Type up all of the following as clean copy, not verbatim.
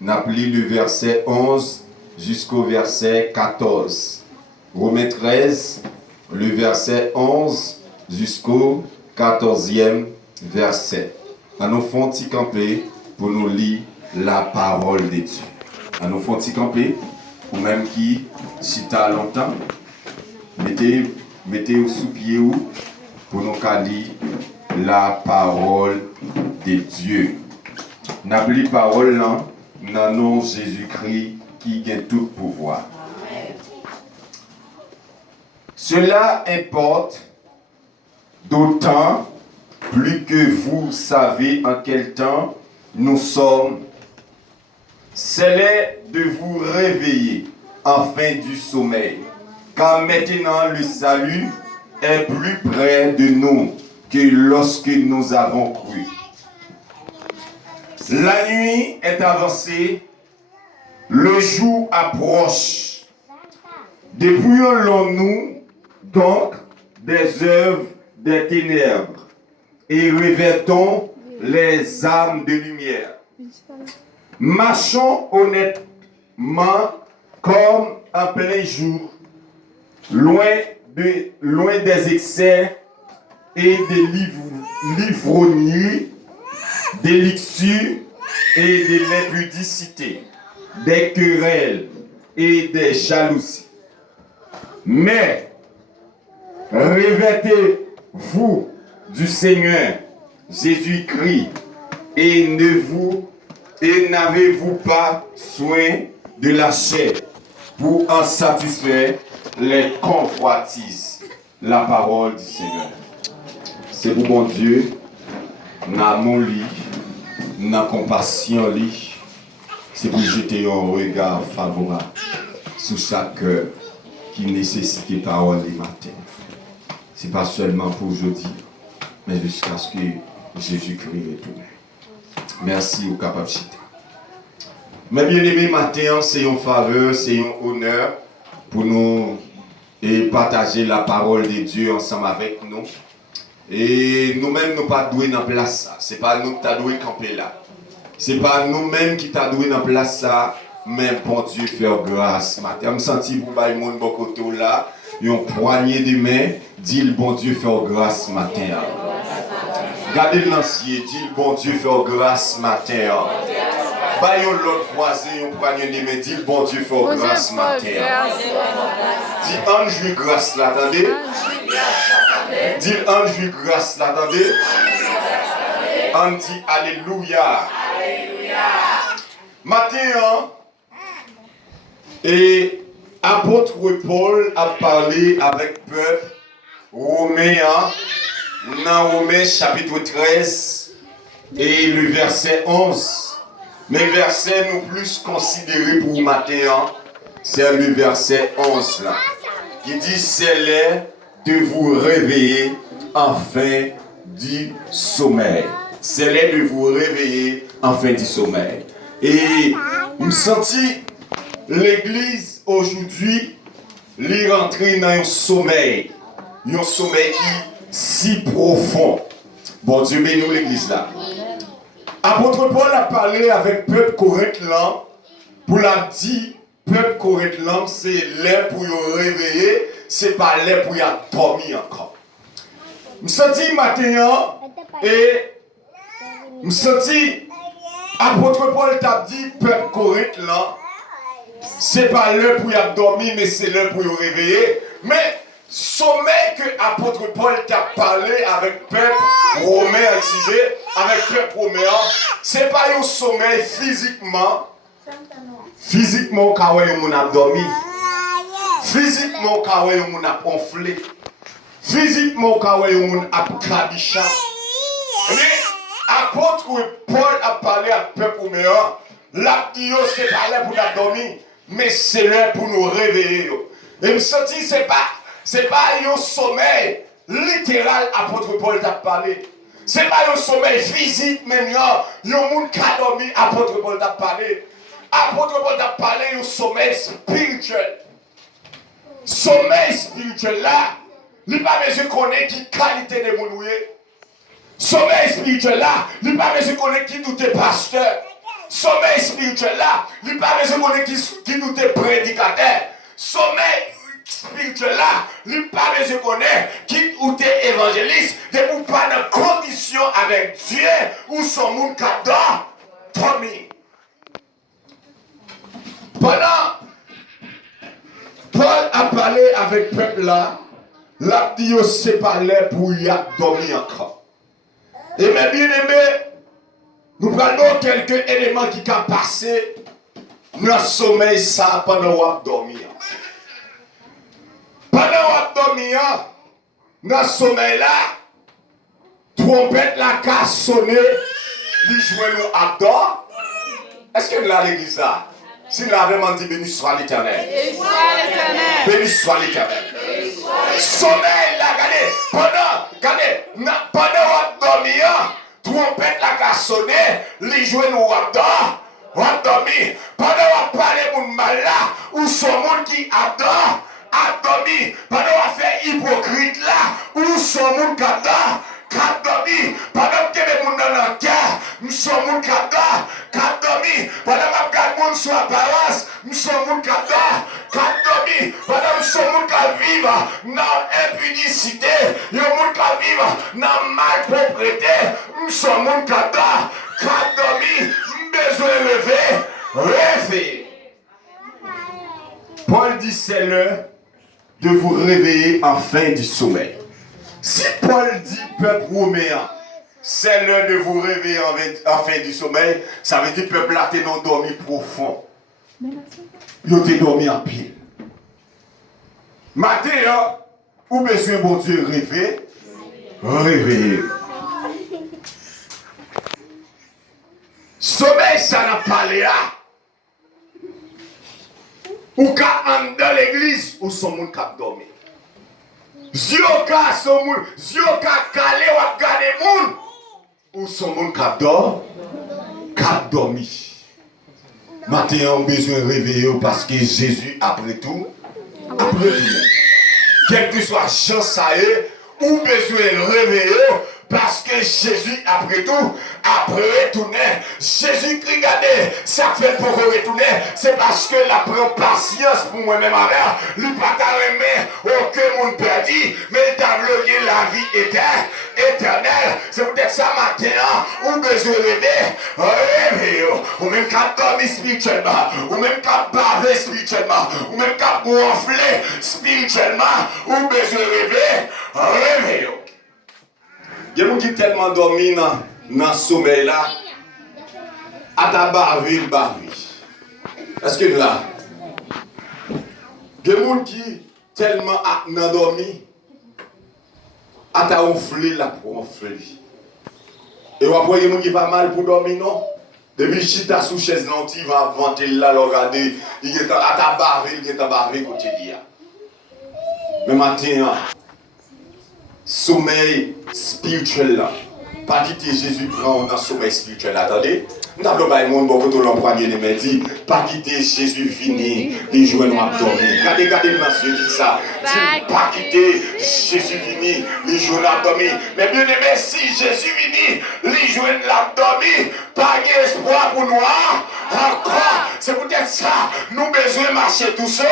N'a pris le verset 11 jusqu'au verset 14. Romains 13, le verset 11 jusqu'au 14e verset. À nous font petit camper pour nous lire la parole de Dieu. À nous font petit camper, ou même qui, si tu as longtemps, mettez sous pied ou pour nous lire la parole de Dieu. N'a plus parole là, dans nom Jésus-Christ qui gagne tout pouvoir. Cela importe d'autant plus que vous savez en quel temps nous sommes. C'est de vous réveiller enfin du sommeil, car maintenant le salut est plus près de nous que lorsque nous avons cru. La nuit est avancée, le jour approche. Dépouillons-nous donc des œuvres des ténèbres et revêtons les armes de lumière. Marchons honnêtement comme en plein jour, loin des excès et des l'ivrognerie, des luxures et de l'impudicité, des querelles et des jalousies. Mais revêtez-vous du Seigneur Jésus-Christ et n'avez-vous pas soin de la chair pour en satisfaire les convoitises. La parole du Seigneur. C'est pour mon Dieu, dans mon lit, dans compassion lit, c'est pour jeter un regard favorable sur chaque cœur qui nécessite parole les matins. C'est pas seulement pour aujourd'hui, mais jusqu'à ce que Jésus-Christ retourne. Merci au capable chita. Mes bien-aimés, matin, c'est une faveur, c'est un honneur pour nous et partager la parole de Dieu ensemble avec nous. Et nous-mêmes, nous pas doués dans place ça. C'est pas nous qui t'a doué camper là. C'est pas nous-mêmes qui t'a doué dans place ça, mais bon Dieu faire grâce. Matin, je senti pour bailler mon bon côté là, une poignée de main, dit le bon Dieu faire grâce matin. Gardez l'ancien, dit le bon Dieu faire grâce matin. Baillons l'autre voisin, on prend une main, dit le bon Dieu faire grâce matin. Dis ange grâce là, attendez. Dis ange grâce là, attendez. On dit alléluia. Matin, et apôtre Paul a parlé avec peuple romain, dans Romains chapitre 13 et le verset 11. Mais le verset nous plus considéré pour matin, c'est le verset 11 là. Qui dit c'est l'heure de vous réveiller enfin du sommeil. C'est l'heure de vous réveiller enfin du sommeil. Et je me sentis l'église aujourd'hui, l'y rentrer dans un sommeil qui si profond. Bon Dieu bénit l'église là. Apôtre Paul a parlé avec peuple Corinthe là, pour la dire, peuple Corinthe là, c'est l'heure pour y réveiller, c'est pas l'heure pour y dormir encore. Je me sentis matin et je me sentis apôtre Paul t'a dit, peuple Corinthe là, c'est pas l'heure pour y dormir, mais c'est l'heure pour y réveiller. Mais sommeil que apôtre Paul t'a parlé avec peuple romain, excusez, avec peuple romain, c'est pas un sommeil physiquement. Physiquement, quand on a dormi. Physiquement, quand on a gonflé. Physiquement, quand on a crabicha. Mais apôtre Paul a parlé avec peuple romain, là, c'est pas l'heure pour nous dormir, mais c'est l'heure pour nous réveiller. Et me sentir, c'est pas un sommeil littéral, apôtre Paul t'a parlé. C'est pas un sommeil physique, même il y a un monde qui a dormi, apôtre Paul t'a parlé. Apôtre Paul t'a parlé d'un sommeil spirituel. Sommeil spirituel là, il n'y a pas besoin de connaître qui qualité de mon. Sommeil spirituel là, il n'y a pas besoin de connaître qui tout est pasteur. sommeil spirituel là, il pas besoin de qui nous est prédicateur. Sommeil spirituel là, il pas besoin de connaître qui ou t'es évangéliste, de vous pas de condition avec Dieu ou son monde cadre, dormir. Pendant Paul a parlé avec le peuple là, l'a dit c'est pas l'air pour y dormir encore. Et mes bien-aimés, nous prenons quelques éléments qui ont passé dans le sommeil ça pendant qu'on dormir. Pendant qu'on dormir, dans le sommeil là, trompette la casse sonner, lui jouer nous à dehors. Est-ce que nous à l'église là? Si nous avons vraiment dit béni soit l'Éternel. Béni soit l'Éternel. Béni soit l'Éternel. Sommeil là, regardez, pendant qu'on dormir, trompette la casse sonner, lui jouer nous à dehors. On dormi. Pendant qu'on parle de mal là, ou son monde qui adore, a dormi. Pendant qu'on fait hypocrite là, ou son monde qui adore, qu'a dormi. Pendant que les gens dans le cœur, nous sommes monde qui adore, qu'a dormi. Pendant que les gens sont apparence, nous sommes monde qui adore, qu'a dormi. Pendant que nous sommes monde qui vivent dans l'impudicité, nous sommes monde qui vivent dans la malpropreté, nous sommes monde qui adore, qu'a dormi. Besoin de rêver. Paul dit c'est l'heure de vous réveiller en fin du sommeil. Si Paul dit peuple romain, c'est l'heure de vous réveiller en fin du sommeil, ça veut dire peuple là t'es non dormi profond. Yo t'es dormi en pile. Matin, ou besoin bon Dieu rêver, réveiller. Sommeil, ça n'a pas l'air. Ou qu'à en dans l'église, ou son monde qui a dormi. Zioka, son monde, Zioka calé ou a gardé monde, ou son monde qui a dormi. Matin, on a besoin de réveiller parce que Jésus, après tout, quel que soit chance ça est, ou besoin de réveiller. Parce que Jésus, après tout, après retourner, Jésus-Christ, regardez, ça fait pour retourner, c'est parce que la prend patience pour moi-même avec, lui pas t'a remis aucun monde perdu, mais il t'a bloqué la vie éternelle. C'est peut-être ça matin, ou besoin de rêver, ou même qu'à dormir spirituellement, ou même qu'à baver spirituellement, ou même qu'à gonfler spirituellement, ou besoin de rêver. Il y a des gens qui tellement dormi dans le sommeil là, à ta barville. Est-ce que là? Il y a des gens qui tellement dormi, à ta onflé là pour onfler. Et après, il y a des gens qui pas mal pour dormir, non? Depuis que tu as sous chaise, non, tu vas vanter là, regarder, il est à ta barville, il est à ta barville quotidien. Mais maintenant, sommeil spirituel là. Pas quitter Jésus prend dans sommeil spirituel. Attendez. Nous avons pas le monde beaucoup de l'empoigné de me dit. Pas quitter Jésus fini. Les jours nous abdomen. Regardez monsieur dit ça. Pas quitter Jésus fini. Les jours nous abdomen. Mais bien aimé, si Jésus fini, les jours nous abdomen. Pas d'espoir pour nous. Encore. C'est peut-être ça. Nous besoin marcher tout seul,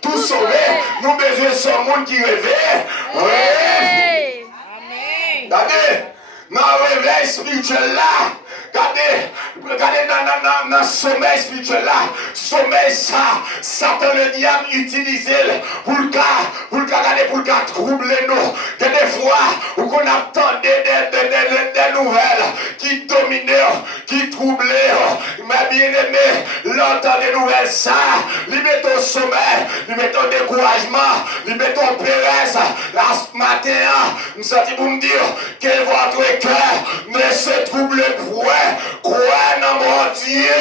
tout sauver. Nous besoin de ce monde qui rêve. Regardez, dans le réveil spirituel là, regardez dans le sommeil spirituel là, sommeil ça, Satan le diable utilise pour le cas troubler nous. Que des fois, où qu'on attendait des nouvelles qui dominent, qui troublent, mais bien aimé, l'entend des nouvelles ça, lui met au sommeil, lui met au découragement, lui met au péresse. Là, ce matin, nous sommes pour me dire que votre cœur ne se trouble point. Croyez dans mon Dieu.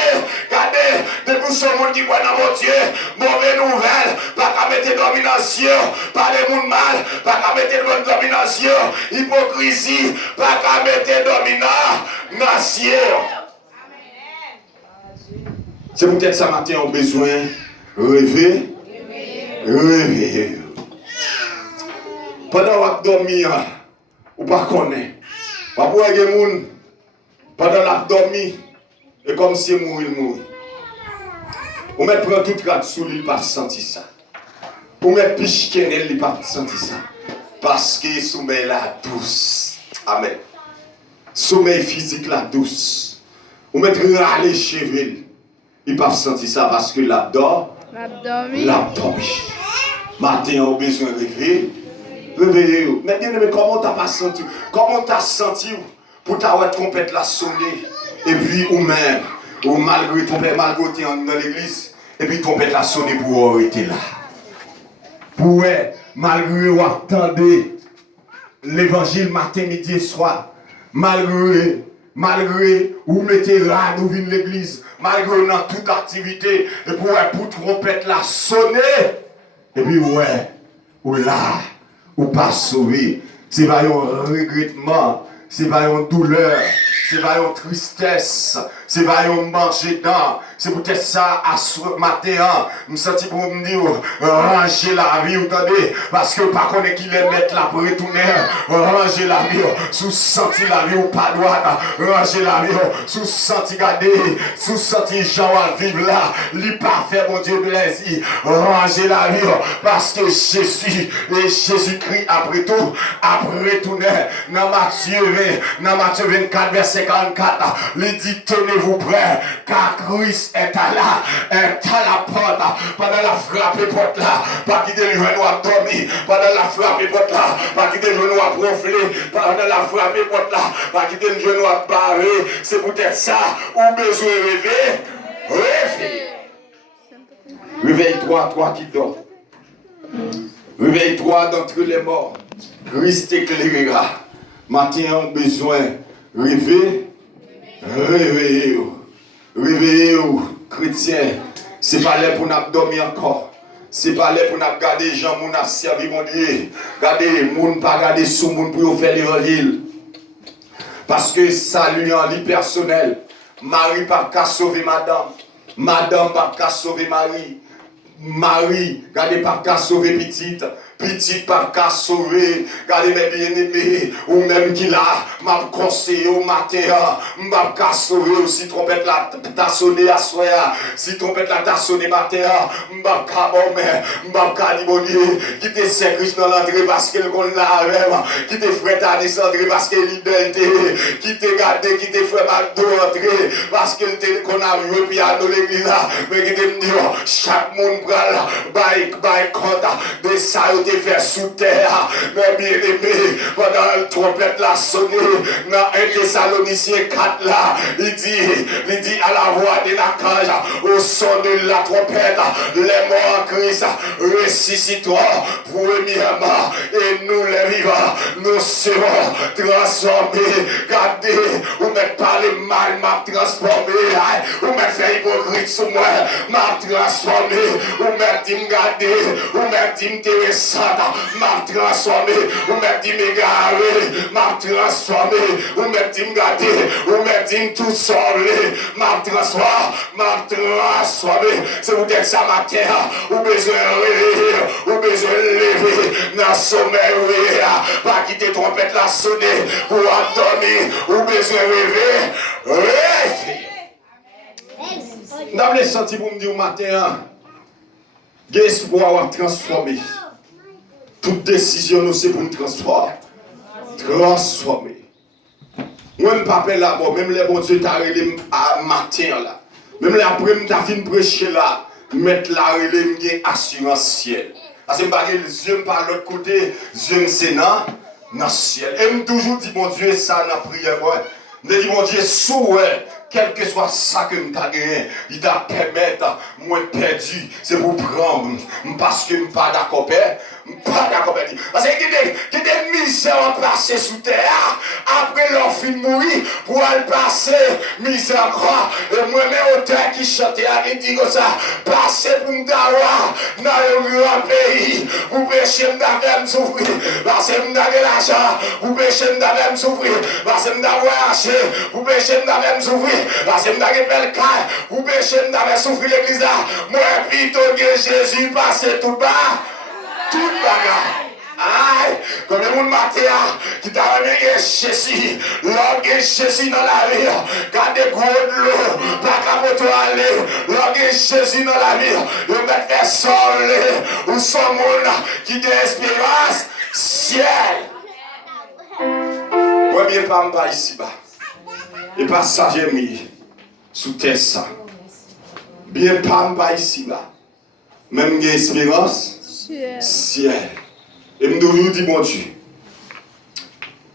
Regardez, depuis ce monde qui croit dans mon Dieu, mauvaise nouvelle, pas qu'à mettre domination, pas les monde mal, pas qu'à mettre bonne domination, hypocrisie, pas qu'à mettre domination. C'est peut-être ça matin, on a besoin de rêver. Pendant qu'on dormi, ou pas connaître. Pas pour les gens, pendant qu'on dormi, Et comme si mourir, mourir. Ou mettre prend tout rat sous lui, il pas senti ça. Ou mettre piche kenel, il pas senti ça. Parce que sommeil la douce. Amen. Sommeil physique la douce. Ou mettre râler cheveux, il pas senti ça parce que l'abdor. L'abdor. Matin, on a besoin de rêver. Réveillez-vous. Mais bien, comment t'as pas senti? Comment t'as senti pour ta trompette la sonner? Et puis, ou même, ou malgré ton père, malgré t'es dans l'église, et puis trompette la sonner pour arrêter là. Pour malgré ou attendez l'évangile matin, midi et soir, malgré ou mettez rad ou vin l'église, malgré dans toute activité, et pour trompette la sonner, et puis ou là, ou pas sauvé, c'est pas un regrettement, c'est pas une douleur, c'est pas une tristesse, c'est pas un manger dedans. C'est peut-être ça à ce matin, je me sens pour me dire, ranger la vie, vous entendez, parce que par contre qu'il est mettre la pour retourner, ranger la vie, sous senti la vie ou pas droite, ranger la vie, sous senti garder, sous senti Jean à vivre là, lui parfait, mon Dieu plaisir, ranger la vie, parce que Jésus-Christ après tout, après retourner, dans Matthieu 24, verset 44, il dit, tenez-vous prêts, car Christ est à la porte, pendant la frappe et porte là, pas quitter le genou à dormir, pendant la frappe et porte là, pas quitter le genou à ronfler, pendant la frappe et porte là, pas quitter le genou à barrer, c'est peut-être ça, ou besoin de rêver. Réveille-toi, toi qui dors. Réveille-toi d'entre les morts. Christ éclairera. Matin, on a besoin de rêver. Réveillez-vous. Réveillez-vous, chrétiens. C'est pas là pour nous dormir encore. C'est pas là pour nous garder les gens, pour nous servir mon Dieu. Garder les gens, pas garder sous monde pour faire l'évangile. Parce que salut en lit personnel. Marie pas qu'à sauver madame. Madame pas qu'à sauver Marie. Marie, regardez pas qu'à sauver petite. Petite pas qu'à sauver. Regardez mes bien-aimés. Ou même qui là, m'a conseillé au matin. M'a qu'à sauver aussi. Trompette là, t'as sonné à soya. Si trompette là, t'as sonné matin. M'a qu'à bon, mais m'a qu'à dit bon Dieu. Qui te sacrifice dans l'entrée parce qu'elle qu'on l'a avec. Qui te frère à descendre parce qu'elle est liberté. Qui te gardé, qui te frère à entrer parce qu'elle te qu'on a vu puis à l'église là. Mais qui te me dit, chaque monde by compte de ça te fait sous terre. Mais bien aimé, pendant le trompette la sonné dans 1 Thessaloniciens 4 là, il dit à la voix de l'archange, au son de la trompette, les morts en Christ ressusciteront premièrement et nous les vivants, nous serons transformés. Gardez, ou m'êtes parlé mal, m'a transformé, ou m'êtes fait hypocrite sur moi, m'a transformé. Ou m'a dit m'garder, ou m'a dit m'intéressante, m'a transformé, ou m'a dit m'égarer, m'a transformé, ou m'a dit m'garder, ou m'a dit tout sauver, m'a transformé. C'est peut-être ça ma terre, ou besoin de réveiller, ou besoin de lever, dans le sommeil, pas quitter trompette la sonner, pour endormir, ou besoin de rêver. Dans les sentis pour me dire au matin, l'espoir à transformer. Toute décision, nous, c'est pour nous transformer. Transformer. Moi, je ne pas là, même les bons Dieu t'as relé à matin là. Même les après, je t'ai fini prêcher là. Mettre la relé, j'ai assurance ciel. Parce que les yeux par l'autre côté, les yeux c'est dans le ciel. Et je toujours dit, mon Dieu, ça dans la prière. Je dis, mon Dieu, souhait. Quel que soit ça que je gagné, il t'a permis, moi perdu, c'est pour prendre, parce que je ne suis pas d'accord. Pas d'accord. Parce qu'il y a des misères passées sous terre, après leur fin de mourir, pour aller passer, misère encore. Et moi-même, auteur qui chantait, il dit comme ça, passer pour me d'avoir dans le grand pays, pour pécher me souffrir, parce que me donner l'argent, pour pécher me souffrir, parce que me voyager, pour pécher me souffrir. Parce que je n'ai pas le cas, vous péchez, je souffrir l'église là. Moi, plutôt que Jésus passe tout bas, tout bagarre. Aïe, comme le monde matin qui t'a amené Jésus, l'homme qui Jésus dans la vie, quand des gros de l'eau, pas qu'à moto aller, l'homme qui Jésus dans la vie, il va faire soleil ou son monde qui a espérance, ciel. Moi, bien pas ici-bas. Et pas ça, j'ai mis sous terre ça. Bien pas ici-bas. Même j'ai espérance, ciel. Et je me dis, mon Dieu,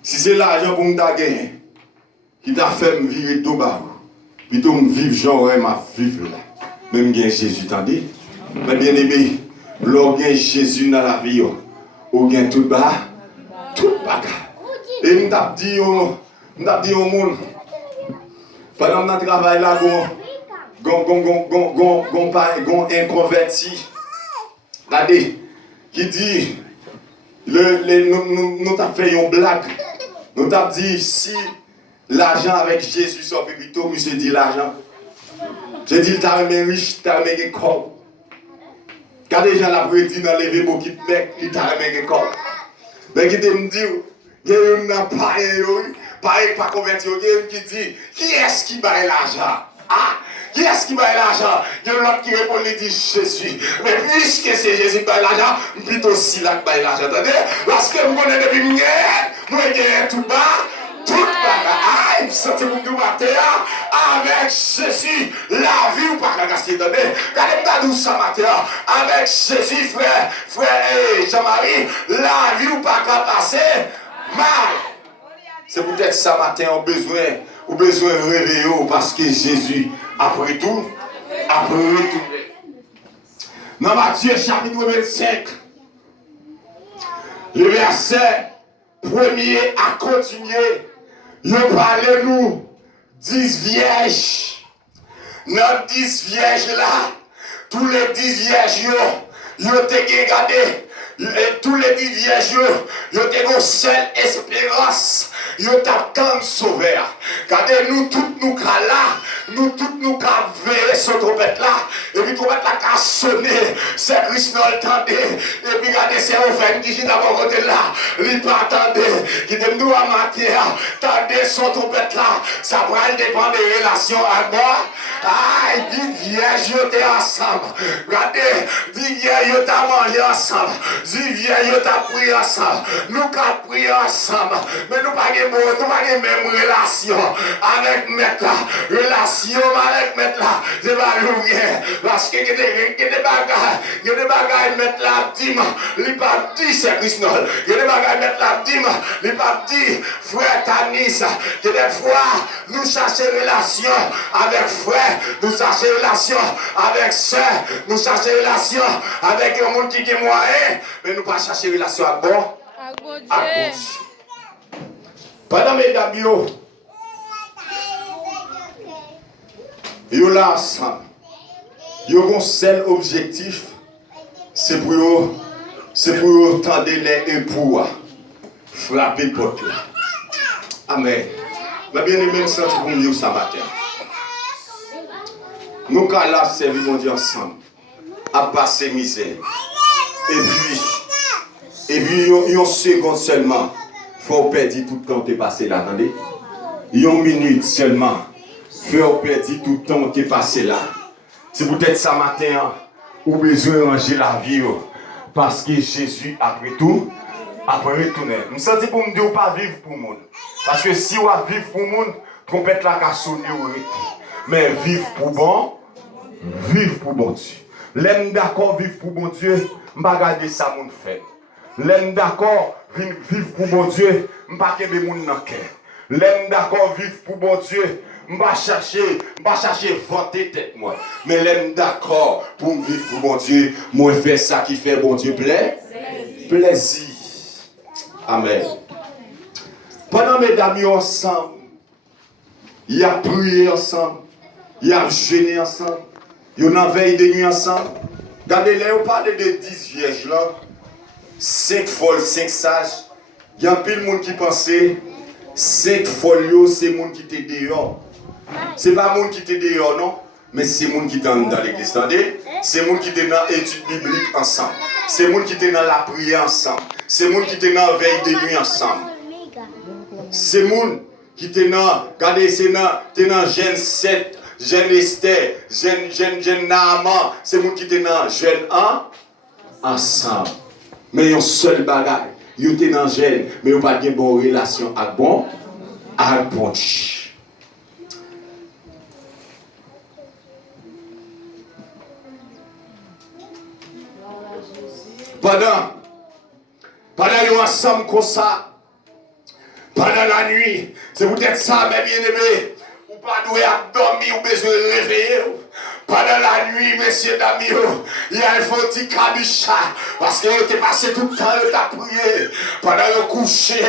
si c'est l'argent pour me gagner, qui t'a fait me vivre tout bas, plutôt me vivre genre ma vivre là. Même bien Jésus, t'as dit. Mais bien aimé, l'on gagne Jésus dans la vie, on gagne tout bas, tout bas. Et je t'a dit au monde, pendant que je travaille là, gon inconverti, regardez, qui dit, nous t'avons fait une blague. Nous t'avons dit si l'argent avec Jésus sort plutôt, monsieur dit l'argent. Je dis t'as aimé riche, t'as aimé des corps. Quand les gens l'ont dit dans les veaux qui te mettent, ils t'ont aimé des corps. Mais qui te me dit, il y a une pas converti, qui dit qui est-ce qui baille l'argent? Ah! Qui est-ce qui baille l'argent? Il y a l'autre qui répond, il dit Jésus. Mais puisque c'est Jésus qui baille l'argent, plutôt si là qui baille l'argent. Attendez? Parce que je connais depuis moi, je tout bas, tout bas. Ah, il me sentit pour nous matin, avec Jésus, la vie ou pas qu'à gasser. Attendez? Regardez-moi ça matin, avec Jésus, frère Jean-Marie, la vie ou pas qu'à passer mal. C'est peut-être ça matin, on a besoin de réveiller parce que Jésus, après tout, dans Matthieu chapitre 25, le verset 1er à continuer, il parle nous 10 vierges. Dans 10 vierges là, tous les 10 vierges, ils ont regardé. Et tous les 10 vierges, ils ont une seule espérance. Ils ont tant sauveur. Regardez, nous toutes nous là, nous toutes nous veillé sur trompette là. Et puis trompette là qui a sonné, c'est Christ nous entendait. Et puis regardez, c'est Ofen qui est d'abord côté là. Il pas attendait. Qui dit nous à matière, attendez son trompette là. Ça va dépendre des relations à moi. Ah, il dit vierge, ils étaient ensemble. Regardez, 10 vierges, ils ont mangé ensemble. 10 vierges, ils ont prié ensemble. Nous avons prié ensemble. Mais nous n'avons pas la même relation avec maître là. Relation avec maître là, c'est pas l'ouvrier. Parce que il y a des bagages maître là, dit, il pas dit c'est Christ. Il y a des bagages maître là, dit, il pas dit frère Tanis. Que des fois, nous cherchons relation avec frère, nous cherchons relation avec soeur, nous cherchons relation avec un monde qui est moyen, mais nous ne pas chercher relation à bon. À gauche. Pendant mesdames, ils sont là ensemble. Ils ont un seul objectif, c'est pour tendre les époux, frapper le porte là. Amen. Mais bien aimé, je sens pour me dire ça matin. Nous allons là servir mon Dieu ensemble, à passer misère. Et puis, une seconde seulement, il faut perdre tout le temps que tu es passé là, attendez. Une minute seulement, il faut perdre tout le temps que tu es passé là. C'est peut-être ça matin, ou besoin de ranger la vie, parce que Jésus, après tout, après retourner. Je me sens pour me dire pas vivre pour le monde. Parce que si on vivre pour le monde, trompette la qu'à sonner ou arrêter. Mais vivre pour bon, vivre pour bon Dieu. L'aime d'accord vivre pour bon Dieu, je ne vais pas regarder ça mon fait. L'aime d'accord vivre pour bon Dieu, je ne vais pas regarder mon cœur. L'aime d'accord vivre pour bon Dieu, je ne vais pas chercher vanter tête moi. Mais l'aime d'accord pour vivre pour bon Dieu, moi faire ça qui fait bon Dieu plaisir. Amen. Pendant mes amis ensemble, il y a prié ensemble, il y a jeûné ensemble, il y a une veille de nuit ensemble. Regardez-les, on parle de 10 vierges là, 5 folles, 5 sages. Il y a plus de monde qui pensait 5 folles, c'est le monde qui était dehors. Ce n'est pas le monde qui était dehors, non? Mais c'est le monde qui était dans l'église. C'est le monde qui était dans l'étude biblique ensemble. C'est le monde qui était dans la prière ensemble. C'est moun qui était dans la veille de nuit ensemble. C'est moun qui était dans, regardez, c'est dans Genèse 7, Genèse Esther, Genèse Naaman. C'est moun qui était dans Genèse 1 ensemble. Mais yon seul bagage, yon était dans Genèse, mais yon pas de bonne relation avec bon Dieu. Pendant yon ensemble comme ça, pendant la nuit, c'est peut-être ça, mes bien-aimés, ou pas doué à dormir, ou besoin de réveiller. Pendant la nuit, messieurs, dames, il y a un petit cabicha. Parce que vous avez passé tout le temps, vous avez prié. Pendant le coucher,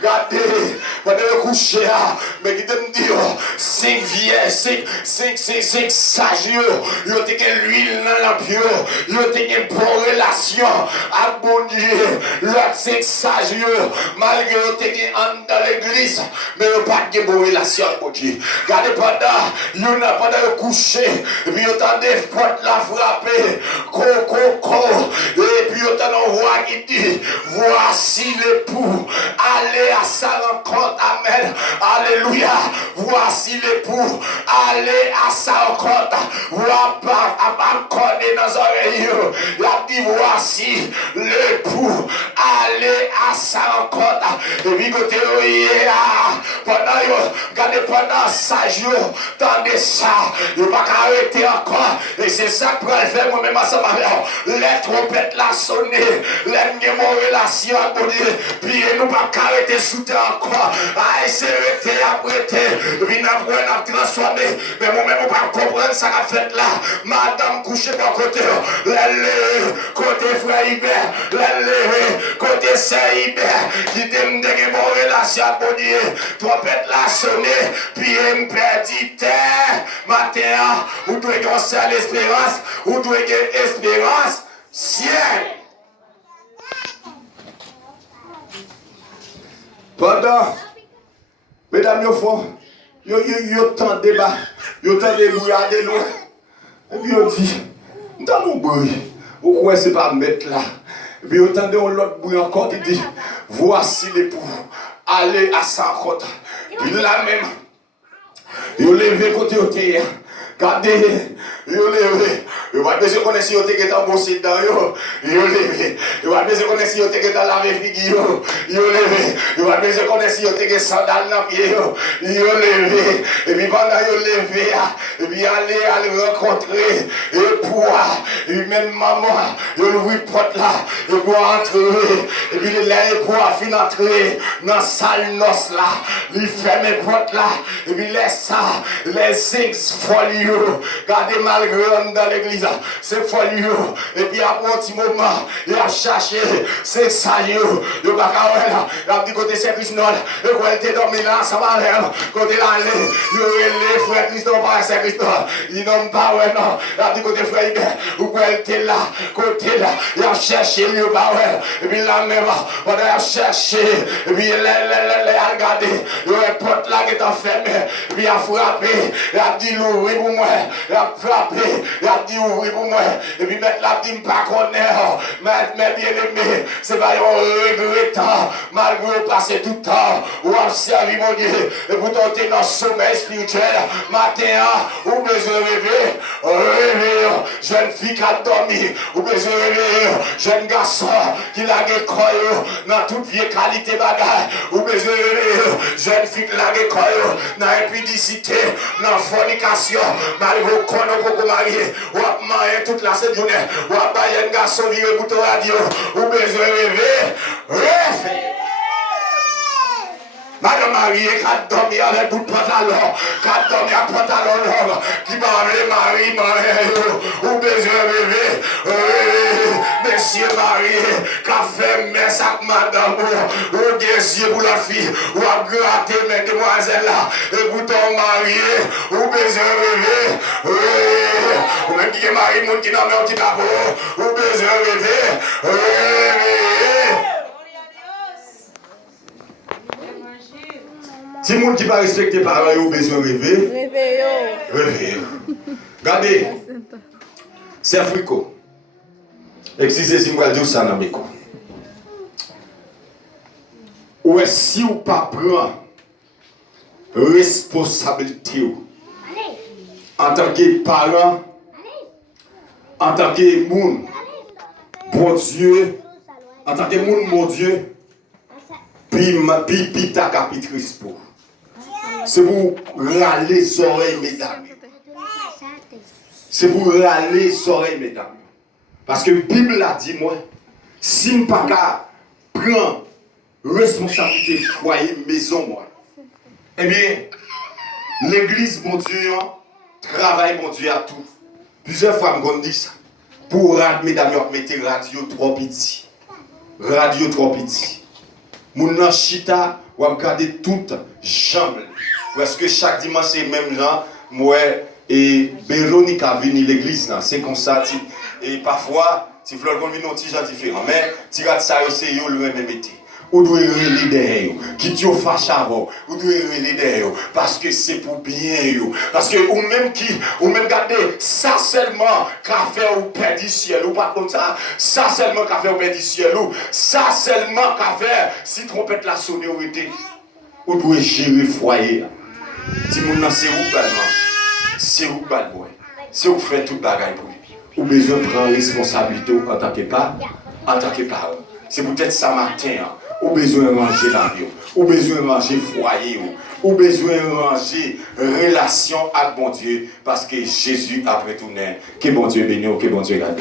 regardez, pendant le coucher, mais qui me dit, 5 vieilles, 5 sages, vous avez l'huile dans la pied, vous avez une bonne relation avec bon Dieu. L'autre 5 sages, malgré vous avez dans l'église, mais vous n'avez pas de bonne relation avec bon Dieu. Regardez, pendant le coucher, et puis vous entendez porte la frapper, et puis vous entendez une voix qui dit, voici l'époux, allez à sa rencontre, amen, alléluia, voici l'époux, allez à sa rencontre, voilà pas accorder dans les oreilles, il a dit, voici l'époux, allez à sa rencontre, et puis côté pendant 5 jours, tendez ça, il ne va pas arrêter encore, et c'est ça que je vais faire moi-même à sa manière. Les trompettes la sonner, les mon relation à Dieu, puis nous ne va pas arrêter sous terre encore, à essayer après, puis nous avons transformé, mais moi-même on ne va pas comprendre ça qu'a fait là, madame couchée par côté, côté frère Hubert, côté sœur Hubert, qui t'aime de mon relation à Dieu, trompette la sonner, puis elle me perdit terre, matin, ou doit gagner l'espérance, ou doit gagner espérance, ciel. Pendant, mesdames, yo tant débat, yo tant de regarder loin, et puis yo dit, dans mon bruit, pourquoi c'est pas mettre là? Et puis yo tendez l'autre bruit encore qui dit, voici l'époux, allez à sa rencontre. Puis là même, yo levé côté au terre. Regardez, yo levé. Yo va besoin connaître si yo te getan bossé dedans yo. Yo levé. Yo va besoin connaître si yo te getan laver figue yo. Yo levé. Yo va besoin connaître si yo te getan sandal dans pied yo. Yo levé. Et puis pendant yo levé, et puis aller rencontrer et pouvoir, et même maman, yo ouvrir porte là, et pour entrer, et puis les pouvoir fin entrer dans salle noce là, il ferme porte là, et puis laisse ça, les 5 folies. Gardez malgré dans l'église, c'est folie. Et puis après un petit moment, il a cherché, c'est ça. Il a dit côté Saint-Christ Nord, et quand il était dormi là, ça va aller. Côté là, il y a frère Christ Nord, pas Saint-Christ Nord. Il n'a pas, ouais, non. Il a dit côté frère Hubert, ou quand il était là, côté là, il a cherché, il n'a pas, ouais. Et puis là même, pendant il a cherché, et puis il a regardé, il y a une porte là qui est enfermée, et puis il a frappé, il a dit l'ouvrir pour moi, il a frappé, il a dit ouvrir pour moi, et puis mettre la dit pas connaître, mais bien aimé, c'est pas un regrettant, malgré passer tout le temps, ou observer mon Dieu, et pour tenter dans le sommeil spirituel, matin, ou besoin de rêver, jeune fille qui a dormi, ou besoin de rêver, jeune garçon qui l'a croyé dans toute vieille qualité bagage, ou besoin de rêver, jeune fille qui l'a croyé dans l'impudicité, dans la fornication, malgré qu'on a beaucoup marié, ou à marier toute la cette journée, ou à bailler un garçon qui est bouton radio, ou besoin de rêver, rêver. Madame Marie, qui a dormi avec bout de pantalon, qui a dormi à pantalon long, qui va aller marier, ou besoin de rêver, monsieur Marie, qui a fait messe avec madame, ou désir pour la fille, ou a gratté mes demoiselles là, et bouton marié, ou besoin de rêver, ou même qui est marié, mon qui n'a pas un petit capot, ou besoin de rêver. Si moun qui pas respecté parents, ils ont besoin de rêver. Rêver. Regardez. C'est Frico. Excusez si je vais dire ça dans mes cours. Ouais, si ou pas prend responsabilité en tant que parent, en tant que monde, bon Dieu, en tant que monde, mon Dieu, puis ta capitrice pour. C'est pour râler les oreilles, mesdames. C'est pour râler les oreilles, mesdames. Parce que la Bible a dit, moi, si je ne pas prendre responsabilité foyer, maison, moi, eh bien, l'église, mon Dieu, travaille, mon Dieu, à tout. Plusieurs fois, je me dis ça. Pour mesdames, mettez radio trop petit. Radio trop petit. Mon nan chita, ou regarder toute jambe. Parce que chaque dimanche, c'est même gens, moi et Véronique a venu l'église, c'est comme ça. Et parfois, si vous voulez venir un petit gens différent, mais si vous ça, c'est le même métier. Vous devez relayer derrière, qui dit au fâche avant, vous devez relayer derrière, parce que c'est pour bien. Parce que ou même gardez, ça seulement qu'a fait ou perdre ciel, ou pas comme ça, ça seulement qu'a fait ou perdre ciel, ou ça seulement qu'a fait si trompette la sonorité, vous devez gérer foyer. Si vous n'avez c'est où bal manche, c'est où bal boy, c'est où faire tout bagaille pour lui. Ou besoin de prendre responsabilité en tant que parent, C'est peut-être ça matin. Ou besoin de ranger l'avion, ou besoin de ranger foyer, ou besoin de ranger relation avec bon Dieu, parce que Jésus après tout n'est, que bon Dieu bénisse, que bon Dieu garde.